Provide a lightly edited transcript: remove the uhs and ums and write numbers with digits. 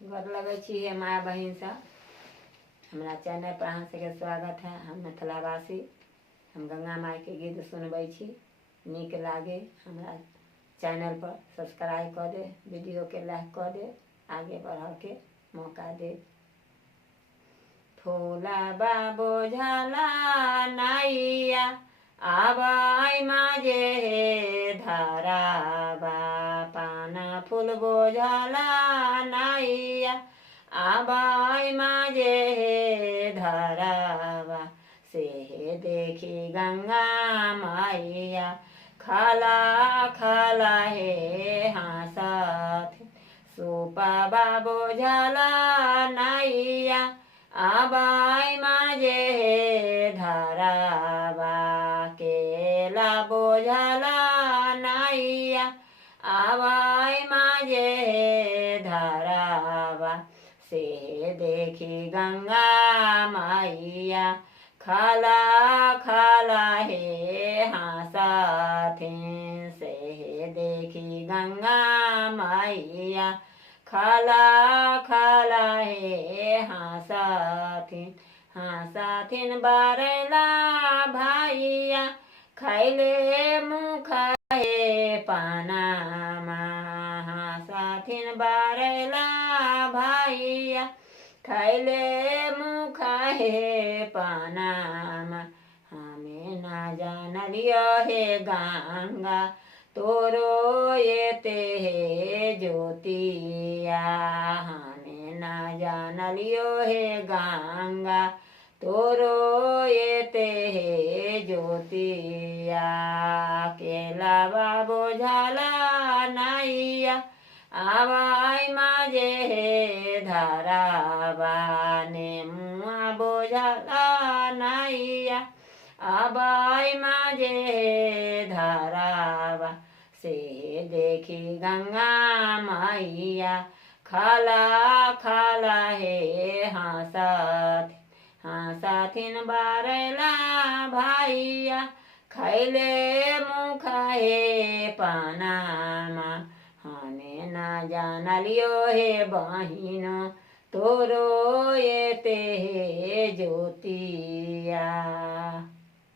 गोर लगे छी हे माय बहिन सब। हमारा चैनल पर अहाँ सबके स्वागत है। हम मिथिलावासी, हम गंगा माई के गीत सुनबै छी। नीक लागे हमारा चैनल पर सब्सक्राइब कर दे, वीडियो के लाइक कर दे, आगे बढ़ के मौका दे। फूला बाबो झाला नाइया आबाई माजे धराबा, पाना फूल बोझला नाइया आबाई माजे धराबा, से देखी गंगा माइया खाला खाला हे हाँसत, सुपा बाबो झाला नाइया आबाई माजे धराबा, केला बोझला नाइया आबाई माजे धराबा, से देखी गंगा माइया खाला खाला हे हाँसथिन, से देखी गंगा माइया खाला खाला हे हाँसथिन। हाँसथिन बारला भाइया खैले मुख हे पानामा, हाँसथिन बारला भाइया खैले मुख हे पानामा, हमें ना जानलियो हे गंगा तोरो येते हे ज्योतिया, हमें ना जानलियो हे गंगा तोरो येते हे ज्योतिया, केला बाबो झाला नाइया आबाई माजे धराबा, नेमुआ बोझला नाइया आबाई माजे धराबा, से देखी गंगा माइया खाला खाला हे हाँसथिन। हाँसथिन बारला भाइया खैले मुख हे पानामा, हमें ना जानलियो हे बहिनो तोरो येते हे ज्योतिया।